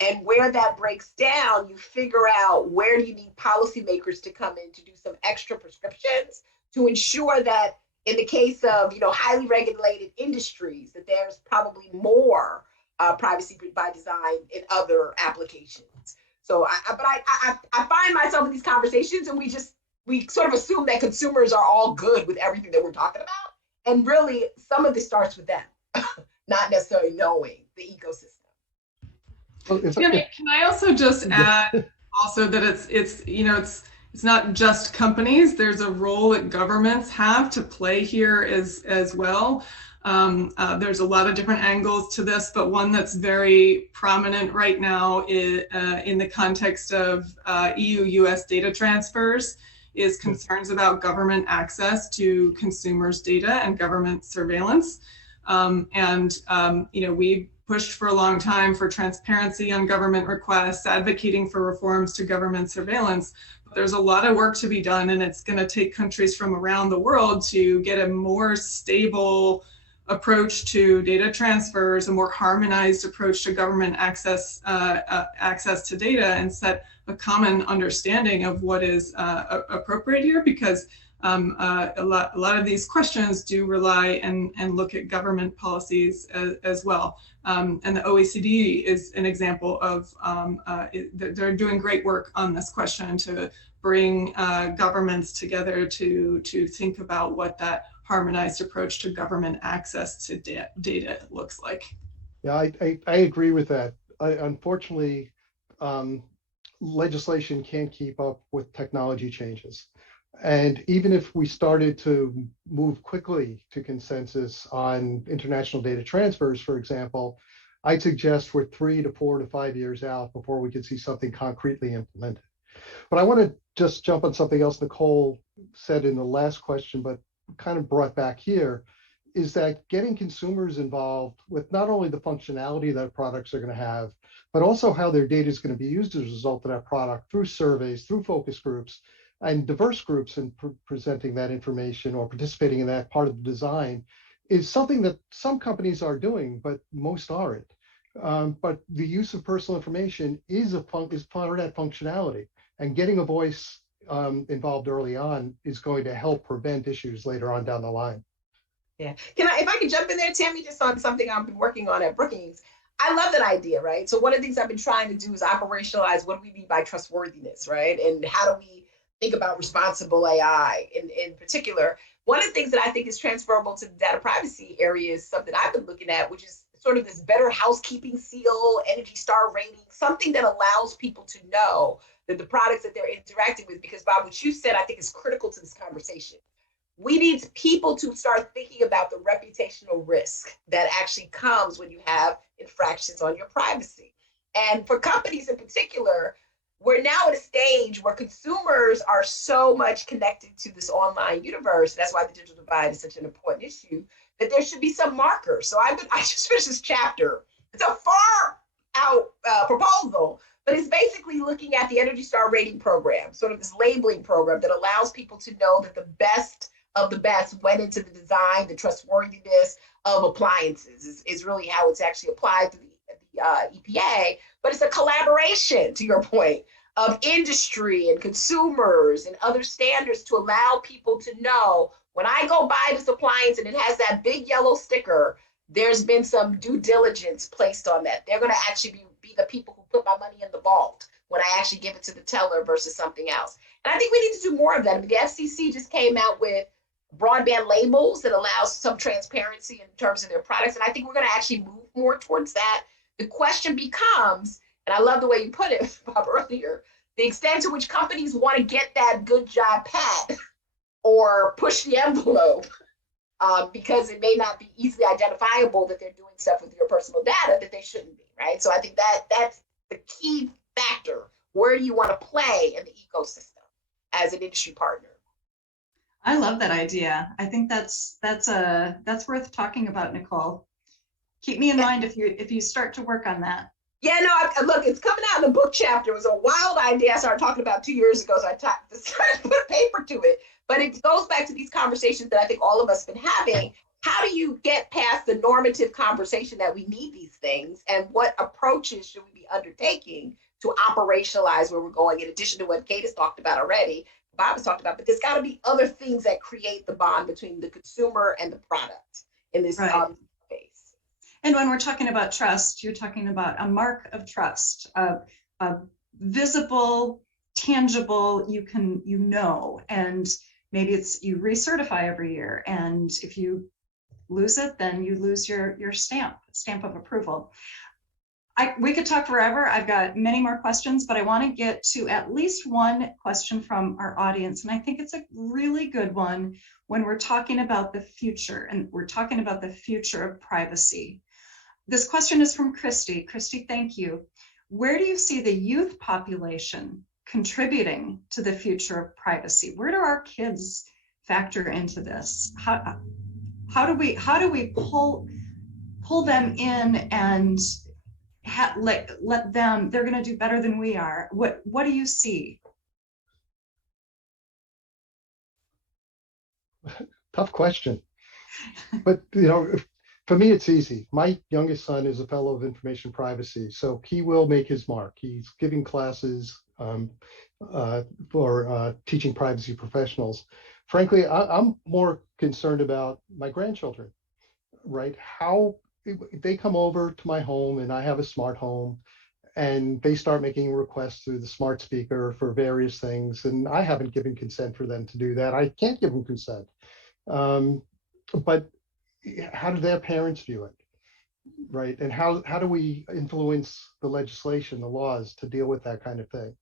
And where that breaks down, you figure out where do you need policymakers to come in to do some extra prescriptions to ensure that in the case of highly regulated industries, that there's probably more privacy by design in other applications. So I find myself in these conversations, and we sort of assume that consumers are all good with everything that we're talking about. And really, some of this starts with them, not necessarily knowing the ecosystem. Tammy, can I also just add also that it's not just companies. There's a role that governments have to play here as well. There's a lot of different angles to this, but one that's very prominent right now is, in the context of EU-US data transfers, is concerns about government access to consumers' data and government surveillance. We pushed for a long time for transparency on government requests, advocating for reforms to government surveillance. But there's a lot of work to be done, and it's going to take countries from around the world to get a more stable approach to data transfers, a more harmonized approach to government access to data, and set a common understanding of what is appropriate here, because a lot of these questions do rely and look at government policies as well. And the OECD is an example of, they're doing great work on this question to bring governments together to think about what that harmonized approach to government access to data looks like. Yeah, I agree with that. Unfortunately, legislation can't keep up with technology changes. And even if we started to move quickly to consensus on international data transfers, for example, I'd suggest we're 3 to 4 to 5 years out before we could see something concretely implemented. But I want to just jump on something else Nicole said in the last question, but kind of brought back here, is that getting consumers involved with not only the functionality that products are going to have, but also how their data is going to be used as a result of that product through surveys, through focus groups, and diverse groups in presenting that information or participating in that part of the design is something that some companies are doing, but most aren't. But the use of personal information is part of that functionality, and getting a voice involved early on is going to help prevent issues later on down the line. Yeah. If I could jump in there, Tammy, just on something I've been working on at Brookings. I love that idea, right? So one of the things I've been trying to do is operationalize what do we mean by trustworthiness, right? And how do we think about responsible AI in particular? One of the things that I think is transferable to the data privacy area is something I've been looking at, which is sort of this better housekeeping seal, Energy Star rating, something that allows people to know that the products that they're interacting with, because Bob, what you said, I think is critical to this conversation. We need people to start thinking about the reputational risk that actually comes when you have infractions on your privacy. And for companies in particular, we're now at a stage where consumers are so much connected to this online universe. That's why the digital divide is such an important issue, that there should be some markers. So I just finished this chapter. It's a far out proposal, but it's basically looking at the Energy Star rating program, sort of this labeling program that allows people to know that the best of the best went into the design, the trustworthiness of appliances is really how it's actually applied to the EPA. But it's a collaboration, to your point, of industry and consumers and other standards to allow people to know when I go buy this appliance and it has that big yellow sticker, there's been some due diligence placed on that. They're going to actually be the people who put my money in the vault when I actually give it to the teller versus something else. And I think we need to do more of that. I mean, the FCC just came out with broadband labels that allows some transparency in terms of their products. And I think we're going to actually move more towards that. The question becomes, and I love the way you put it, Bob, earlier, the extent to which companies want to get that good job pat or push the envelope because it may not be easily identifiable that they're doing stuff with your personal data that they shouldn't be, right? So I think that's the key factor. Where do you want to play in the ecosystem as an industry partner? I love that idea. I think that's worth talking about, Nicole. Keep me in mind if you start to work on that. Yeah, no, look, it's coming out in the book chapter. It was a wild idea I started talking about 2 years ago, so I decided to put paper to it. But it goes back to these conversations that I think all of us have been having. How do you get past the normative conversation that we need these things, and what approaches should we be undertaking to operationalize where we're going, in addition to what Kate has talked about already, Bob has talked about, but there's got to be other things that create the bond between the consumer and the product in this space. And when we're talking about trust, you're talking about a mark of trust, visible, tangible, and maybe it's you recertify every year. And if you lose it, then you lose your stamp of approval. We could talk forever. I've got many more questions, but I want to get to at least one question from our audience. And I think it's a really good one when we're talking about the future, and we're talking about the future of privacy. This question is from Christy. Christy, thank you. Where do you see the youth population contributing to the future of privacy? Where do our kids factor into this? How do we pull them in and let them? They're going to do better than we are. What do you see? Tough question, but for me it's easy. My youngest son is a fellow of information privacy, so he will make his mark. He's giving classes for teaching privacy professionals. Frankly, I'm more concerned about my grandchildren, right? How they come over to my home, and I have a smart home, and they start making requests through the smart speaker for various things, and I haven't given consent for them to do that. I can't give them consent. But how do their parents view it, right? And how do we influence the legislation, the laws to deal with that kind of thing?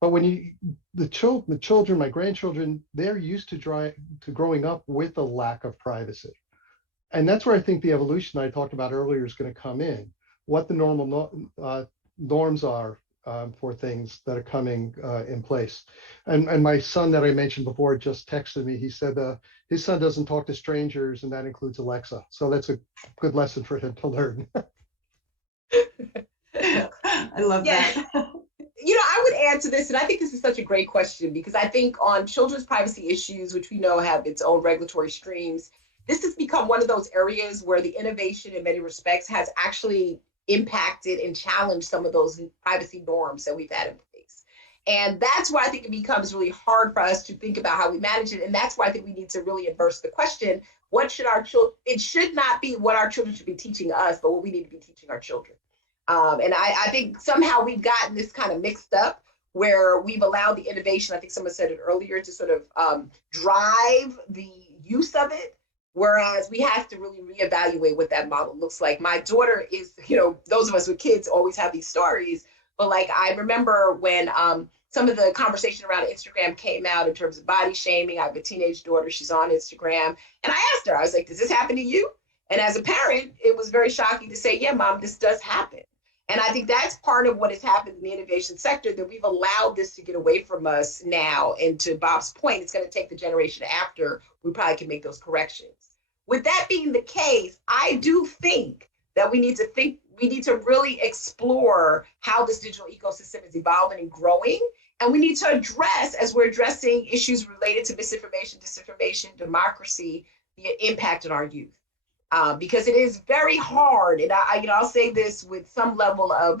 But when the children, my grandchildren, they're used to growing up with a lack of privacy. And that's where I think the evolution I talked about earlier is going to come in. What the normal norms are for things that are coming in place. And my son that I mentioned before just texted me. He said his son doesn't talk to strangers, and that includes Alexa. So that's a good lesson for him to learn. I love that. I would add to this, and I think this is such a great question, because I think on children's privacy issues, which we know have its own regulatory streams, this has become one of those areas where the innovation in many respects has actually impacted and challenged some of those privacy norms that we've had in place. And that's why I think it becomes really hard for us to think about how we manage it. And that's why I think we need to really inverse the question. What should our children, it should not be what our children should be teaching us, but what we need to be teaching our children. And I think somehow we've gotten this kind of mixed up, where we've allowed the innovation, I think someone said it earlier, to sort of drive the use of it. Whereas we have to really reevaluate what that model looks like. My daughter is, those of us with kids always have these stories, but like I remember when some of the conversation around Instagram came out in terms of body shaming. I have a teenage daughter, she's on Instagram. And I asked her, I was like, does this happen to you? And as a parent, it was very shocking to say, yeah, mom, this does happen. And I think that's part of what has happened in the innovation sector, that we've allowed this to get away from us now. And to Bob's point, it's going to take the generation after we probably can make those corrections. With that being the case, I do think that we need to really explore how this digital ecosystem is evolving and growing. And we need to address, as we're addressing issues related to misinformation, disinformation, democracy, the impact on our youth. Because it is very hard, and I'll say this with some level of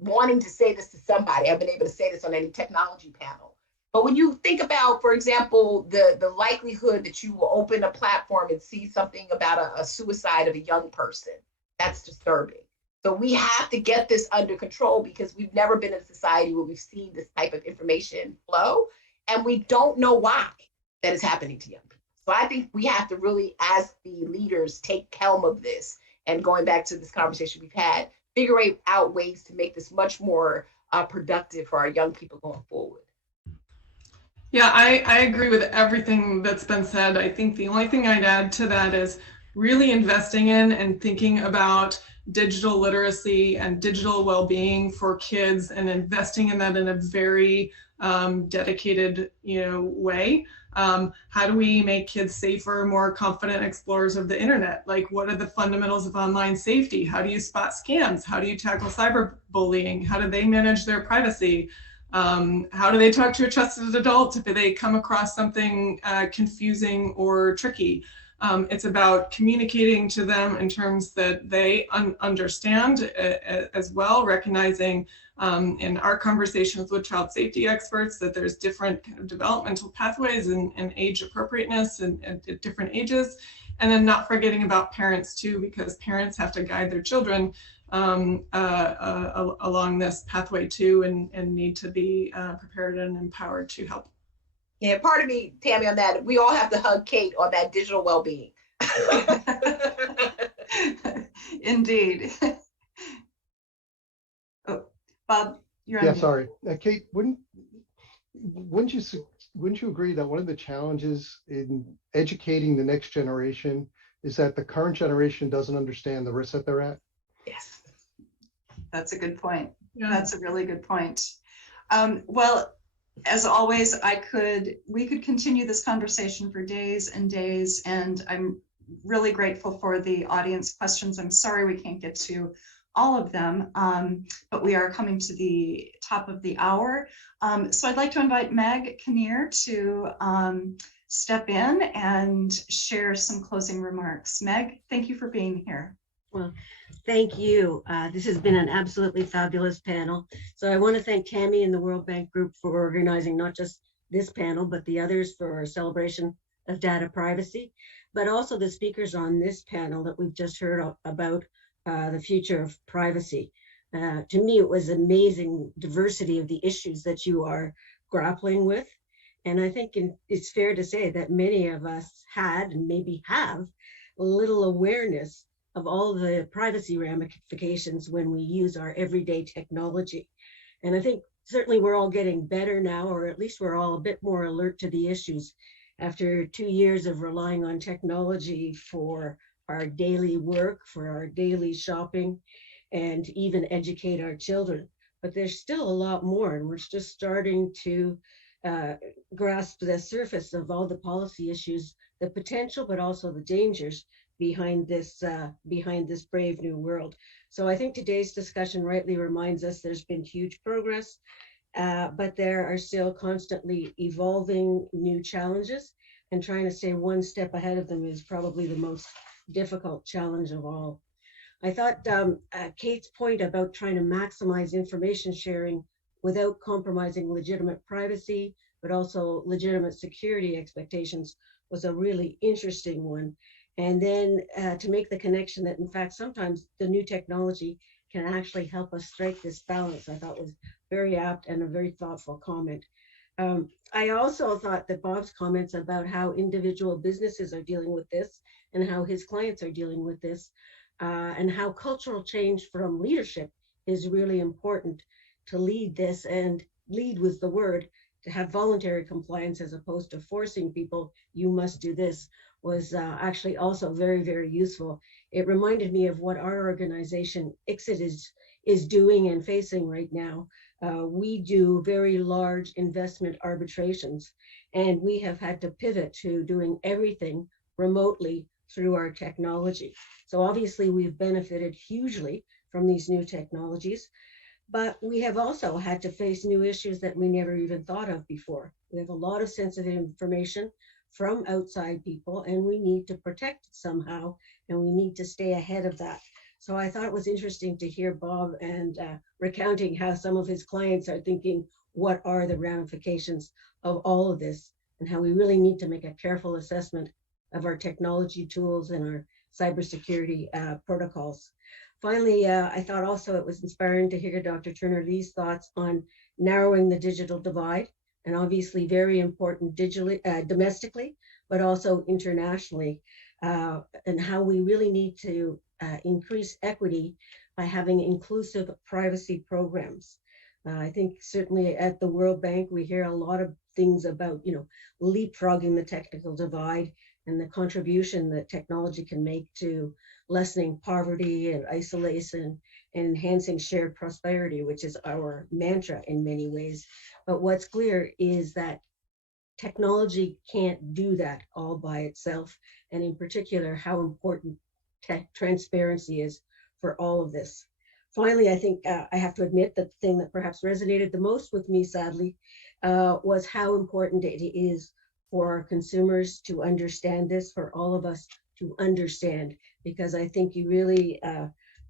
wanting to say this to somebody. I've been able to say this on any technology panel. But when you think about, for example, the likelihood that you will open a platform and see something about a suicide of a young person, that's disturbing. So we have to get this under control, because we've never been in a society where we've seen this type of information flow, and we don't know why that is happening to young people. So I think we have to really, as the leaders, take helm of this. And going back to this conversation we've had, figure out ways to make this much more productive for our young people going forward. Yeah, I agree with everything that's been said. I think the only thing I'd add to that is really investing in and thinking about digital literacy and digital well-being for kids, and investing in that in a very dedicated, way. How do we make kids safer, more confident explorers of the internet? Like, what are the fundamentals of online safety? How do you spot scams? How do you tackle cyberbullying? How do they manage their privacy? How do they talk to a trusted adult if they come across something confusing or tricky? It's about communicating to them in terms that they understand as well, recognizing in our conversations with child safety experts that there's different kind of developmental pathways and age appropriateness and at different ages. And then not forgetting about parents too, because parents have to guide their children along this pathway too, and need to be prepared and empowered to help. Yeah, part of me, Tammy, on that, we all have to hug Kate on that digital well-being. Indeed. Oh, Bob, you're on Yeah, mute. sorry. Kate, wouldn't you agree that one of the challenges in educating the next generation is that the current generation doesn't understand the risks that they're at? Yes. That's a good point. Yeah. That's a really good point. Well, as always, we could continue this conversation for days and days, and I'm really grateful for the audience questions. I'm sorry we can't get to all of them, but we are coming to the top of the hour. So I'd like to invite Meg Kinnear to step in and share some closing remarks. Meg, thank you for being here. Well, thank you. This has been an absolutely fabulous panel. So I want to thank Tammy and the World Bank Group for organizing not just this panel, but the others for our celebration of data privacy, but also the speakers on this panel that we've just heard about the future of privacy. To me, it was amazing diversity of the issues that you are grappling with. And I think it's fair to say that many of us had and maybe have a little awareness of all the privacy ramifications when we use our everyday technology. And I think certainly we're all getting better now, or at least we're all a bit more alert to the issues after 2 years of relying on technology for our daily work, for our daily shopping, and even educate our children. But there's still a lot more, and we're just starting to grasp the surface of all the policy issues, the potential, but also the dangers behind this brave new world. So I think today's discussion rightly reminds us there's been huge progress, but there are still constantly evolving new challenges, and trying to stay one step ahead of them is probably the most difficult challenge of all. I thought Kate's point about trying to maximize information sharing without compromising legitimate privacy, but also legitimate security expectations was a really interesting one. And then to make the connection that, in fact, sometimes the new technology can actually help us strike this balance, I thought was very apt and a very thoughtful comment. I also thought that Bob's comments about how individual businesses are dealing with this and how his clients are dealing with this, and how cultural change from leadership is really important to lead this, and lead was the word, to have voluntary compliance as opposed to forcing people, you must do this, was actually also very, very useful. It reminded me of what our organization, ICSID, is doing and facing right now. We do very large investment arbitrations, and we have had to pivot to doing everything remotely through our technology. So obviously we've benefited hugely from these new technologies, but we have also had to face new issues that we never even thought of before. We have a lot of sensitive information from outside people, and we need to protect it somehow, and we need to stay ahead of that. So I thought it was interesting to hear Bob and recounting how some of his clients are thinking, what are the ramifications of all of this, and how we really need to make a careful assessment of our technology tools and our cybersecurity protocols. Finally, I thought also it was inspiring to hear Dr. Turner-Lee's thoughts on narrowing the digital divide, and obviously very important digitally, domestically, but also internationally, and how we really need to increase equity by having inclusive privacy programs. I think certainly at the World Bank, we hear a lot of things about, leapfrogging the technical divide and the contribution that technology can make to lessening poverty and isolation and enhancing shared prosperity, which is our mantra in many ways. But what's clear is that technology can't do that all by itself, and in particular, how important transparency is for all of this. Finally, I think I have to admit that the thing that perhaps resonated the most with me, sadly, was how important it is for our consumers to understand this, for all of us to understand, because I think you really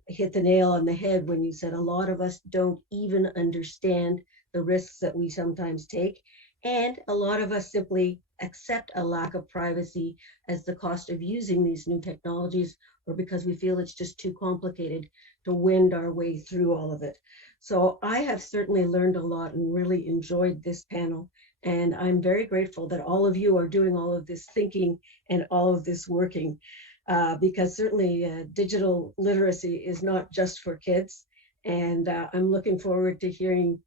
hit the nail on the head when you said a lot of us don't even understand the risks that we sometimes take. And a lot of us simply accept a lack of privacy as the cost of using these new technologies, or because we feel it's just too complicated wend our way through all of it. So I have certainly learned a lot and really enjoyed this panel. And I'm very grateful that all of you are doing all of this thinking and all of this working, because certainly digital literacy is not just for kids. And I'm looking forward to hearing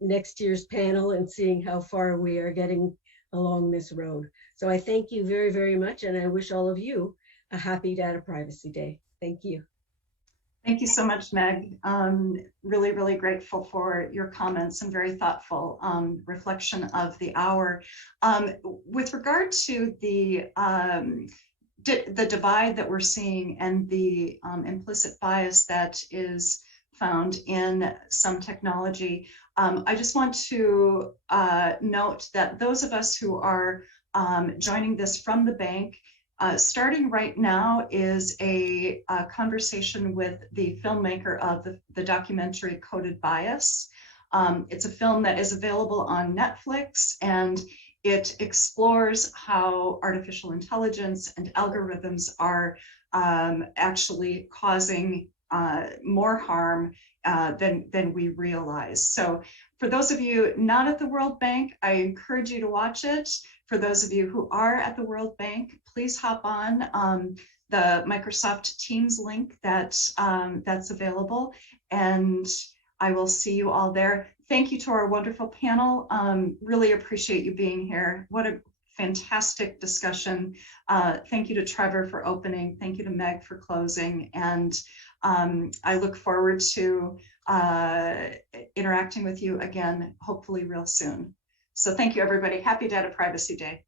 next year's panel and seeing how far we are getting along this road. So I thank you very, very much. And I wish all of you a happy Data Privacy Day. Thank you. Thank you so much, Meg. Really, really grateful for your comments and very thoughtful reflection of the hour. With regard to the divide that we're seeing and the implicit bias that is found in some technology, I just want to note that those of us who are joining this from the bank, starting right now is a conversation with the filmmaker of the documentary Coded Bias. It's a film that is available on Netflix, and it explores how artificial intelligence and algorithms are actually causing more harm than we realize. So for those of you not at the World Bank, I encourage you to watch it. For those of you who are at the World Bank, please hop on the Microsoft Teams link that's available, and I will see you all there. Thank you to our wonderful panel. Really appreciate you being here. What a fantastic discussion. Thank you to Trevor for opening. Thank you to Meg for closing. And I look forward to interacting with you again, hopefully real soon. So thank you, everybody. Happy Data Privacy Day.